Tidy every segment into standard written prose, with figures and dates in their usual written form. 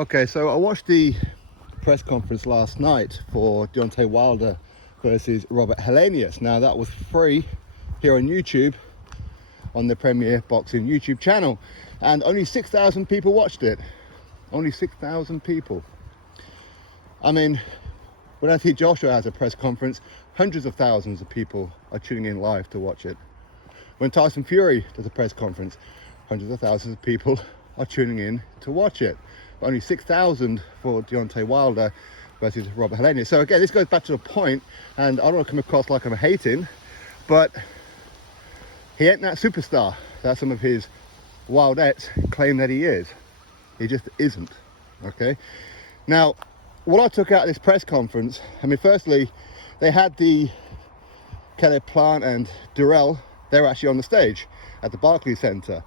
Okay, so I watched the press conference last night for Deontay Wilder versus Robert Helenius. Now that was free here on YouTube, on the Premier Boxing YouTube channel, and only 6,000 people watched it. Only 6,000 people. I mean, when Anthony Joshua has a press conference, hundreds of thousands of people are tuning in live to watch it. When Tyson Fury does a press conference, hundreds of thousands of people are tuning in to watch it. But only 6,000 for Deontay Wilder versus Robert Helenius. So again, this goes back to the point, and I don't want to come across like I'm hating, but he ain't that superstar that some of his wildettes claim that he is. He just isn't, okay? Now, what I took out of this press conference, I mean, firstly, they had the Kelly Plant and Durrell, they were actually on the stage at the Barclays Center.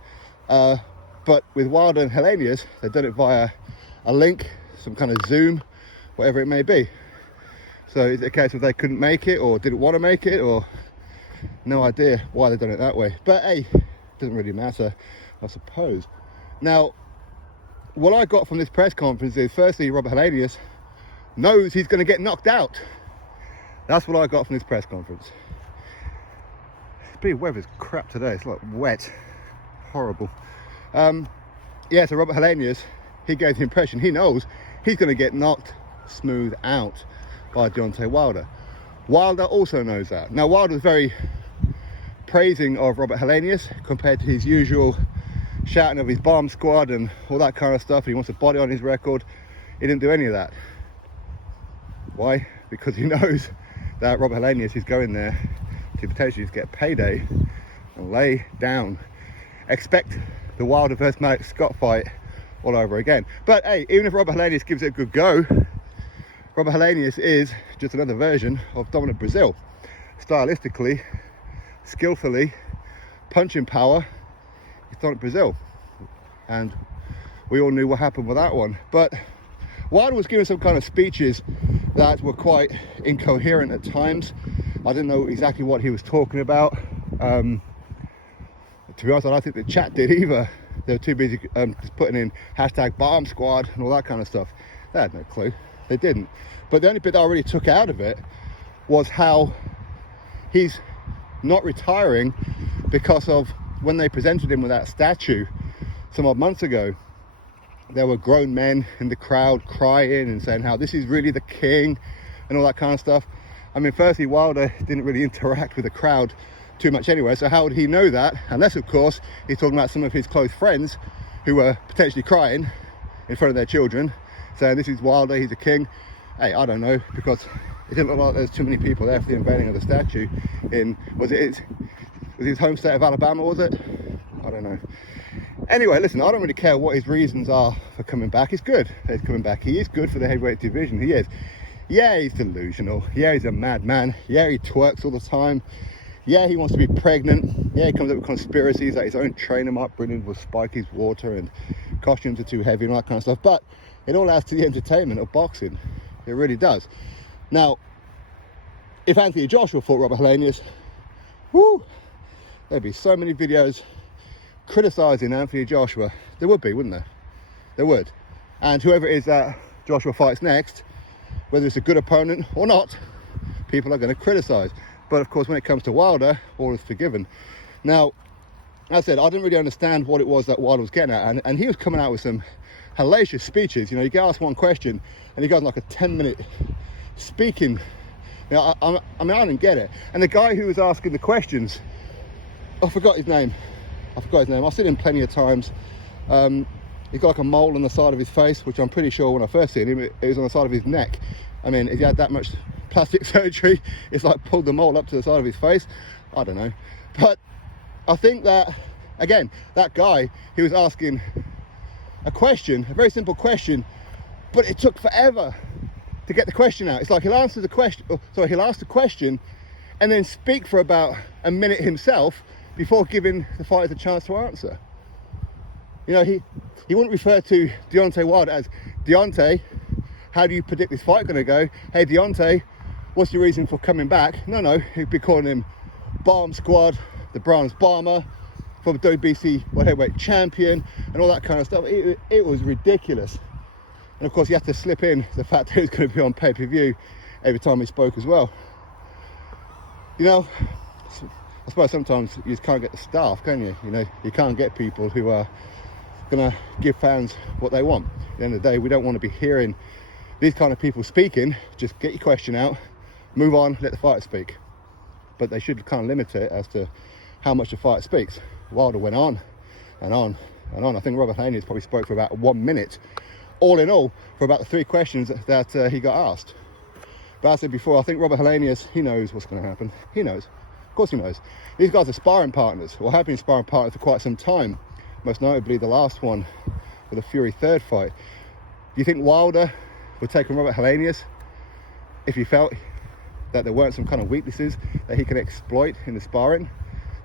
But with Wilder and Helenius, they've done it via a link, some kind of Zoom, whatever it may be. So is it a case of they couldn't make it or didn't want to make it, or no idea why they've done it that way. But hey, it doesn't really matter, I suppose. Now, what I got from this press conference is, firstly, Robert Helenius knows he's going to get knocked out. That's what I got from this press conference. The weather's crap today, it's like wet, horrible. Yeah, so Robert Helenius, he gave the impression he knows he's going to get knocked smooth out by Deontay Wilder. Wilder also knows that. Now, Wilder was very praising of Robert Helenius compared to his usual shouting of his bomb squad and all that kind of stuff. He wants a body on his record. He didn't do any of that. Why? Because he knows that Robert Helenius is going there to potentially just get payday and lay down. Expect the Wilder versus Malik Scott fight all over again. But hey, even if Robert Helenius gives it a good go, Robert Helenius is just another version of Dominant Brazil. Stylistically, skillfully, punching power, it's Dominant Brazil. And we all knew what happened with that one. But Wilder was giving some kind of speeches that were quite incoherent at times. I didn't know exactly what he was talking about. To be honest, I don't think the chat did either. They were too busy just putting in hashtag bomb squad and all that kind of stuff. They had no clue. They didn't. But the only bit that I really took out of it was how he's not retiring because of when they presented him with that statue some odd months ago. There were grown men in the crowd crying and saying how this is really the king and all that kind of stuff. I mean, firstly, Wilder didn't really interact with the crowd too much anyway, so how would he know that? Unless, of course, he's talking about some of his close friends who were potentially crying in front of their children, saying this is Wilder, he's a king. Hey, I don't know, because it didn't look like there's too many people there for the unveiling of the statue in, was his home state of Alabama, was it? I don't know. Anyway, listen, I don't really care what his reasons are for coming back. It's good that he's coming back. He is good for the heavyweight division, he is. Yeah, he's delusional. Yeah, he's a madman. Yeah, he twerks all the time. Yeah, he wants to be pregnant. Yeah, he comes up with conspiracies that his own trainer might bring in with spiky water and costumes are too heavy and all that kind of stuff. But it all adds to the entertainment of boxing. It really does. Now, if Anthony Joshua fought Robert Helenius, whoo, there'd be so many videos criticising Anthony Joshua. There would be, wouldn't there? There would. And whoever it is that Joshua fights next, whether it's a good opponent or not, people are going to criticise. But of course, when it comes to Wilder, all is forgiven. Now, as I said, I didn't really understand what it was that Wilder was getting at, and he was coming out with some hellacious speeches. You know, you get asked one question, and he goes on like a 10-minute speaking. You know, I mean, I didn't get it. And the guy who was asking the questions, I forgot his name. I've seen him plenty of times. He's got like a mole on the side of his face, which I'm pretty sure when I first seen him, it was on the side of his neck. I mean, if he had that much plastic surgery, it's like pulled the mole up to the side of his face. I don't know. But I think that, again, that guy, he was asking a question, a very simple question, but it took forever to get the question out. It's like he'll answer the question, he'll ask the question and then speak for about a minute himself before giving the fighters a chance to answer. You know, he wouldn't refer to Deontay Wilder as, Deontay, how do you predict this fight going to go? Hey, Deontay, what's your reason for coming back? No, he'd be calling him Bomb Squad, the Bronze Bomber, former WBC World Heavyweight Champion, and all that kind of stuff. It was ridiculous. And of course, you have to slip in the fact that it was going to be on pay-per-view every time he spoke as well. You know, I suppose sometimes you just can't get the staff, can you? You know, you can't get people who are going to give fans what they want. At the end of the day, we don't want to be hearing these kind of people speaking. Just get your question out, move on, let the fighter speak. But they should kind of limit it as to how much the fighter speaks. Wilder went on and on and on. I think Robert Helenius probably spoke for about 1 minute, all in all, for about the 3 questions that he got asked. But as I said before, I think Robert Helenius, he knows what's going to happen. He knows. Of course he knows. These guys are sparring partners, or have been sparring partners for quite some time. Most notably the last one with the Fury third fight. Do you think Wilder would take on Robert Helenius if he felt that there weren't some kind of weaknesses that he could exploit in the sparring?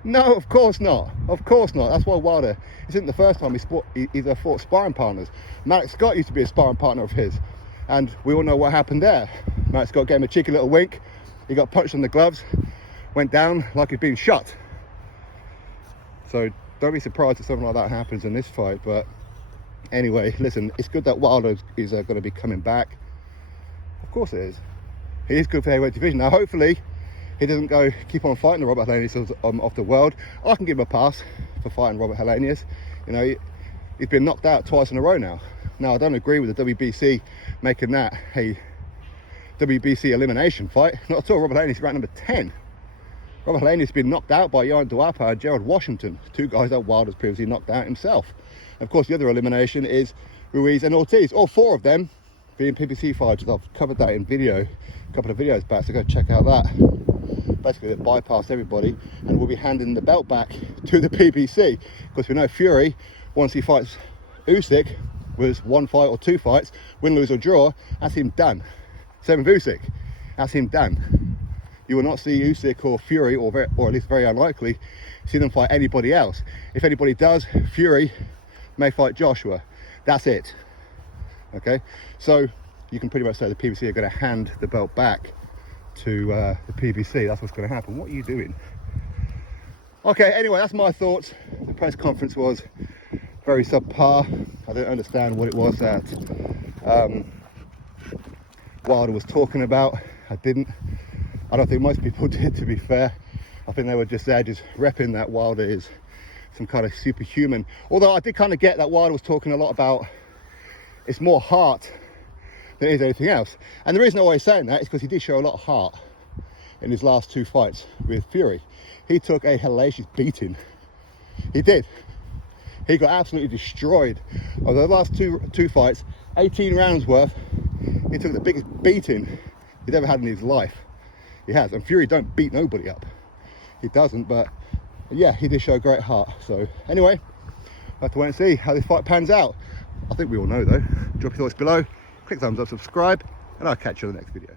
No, of course not. Of course not. That's why Wilder isn't the first time he's fought sparring partners. Matt Scott used to be a sparring partner of his, and we all know what happened there. Matt Scott gave him a cheeky little wink. He got punched on the gloves, went down like he'd been shot. So don't be surprised if something like that happens in this fight. But anyway, listen, it's good that Wilder is going to be coming back. Of course it is. He is good for the heavyweight division. Now, hopefully, he doesn't keep on fighting the Robert Helenius of the world. I can give him a pass for fighting Robert Helenius. You know, he's been knocked out twice in a row now. Now, I don't agree with the WBC making that a WBC elimination fight. Not at all. Robert Helenius is ranked number 10. Robert Helenius has been knocked out by Johan Duapa and Gerald Washington, 2 guys that Wilder's previously knocked out himself. And of course, the other elimination is Ruiz and Ortiz. All 4 of them being PBC fighters. I've covered that in a couple of videos back, so go check out that. Basically, they bypassed everybody and will be handing the belt back to the PBC. Because we know Fury, once he fights Usyk, was 1 fight or 2 fights, win, lose or draw, that's him done. Same with Usyk, that's him done. You will not see Usyk or Fury, or at least very unlikely, see them fight anybody else. If anybody does, Fury may fight Joshua. That's it. Okay, so you can pretty much say the PBC are going to hand the belt back to the PBC. That's what's going to happen. What are you doing? Okay, anyway, that's my thoughts. The press conference was very subpar. I don't understand what it was that Wilder was talking about. I don't think most people did, to be fair. I think they were just there just repping that Wilder is some kind of superhuman. Although I did kind of get that Wilder was talking a lot about it's more heart than it is anything else. And the reason why he's saying that is because he did show a lot of heart in his last 2 fights with Fury. He took a hellacious beating. He did. He got absolutely destroyed. Over the last two fights, 18 rounds worth, he took the biggest beating he's ever had in his life. He has. And Fury don't beat nobody up. He doesn't, but yeah, he did show great heart. So anyway, we'll have to wait and see how this fight pans out. I think we all know though. Drop your thoughts below, click thumbs up, subscribe, and I'll catch you on the next video.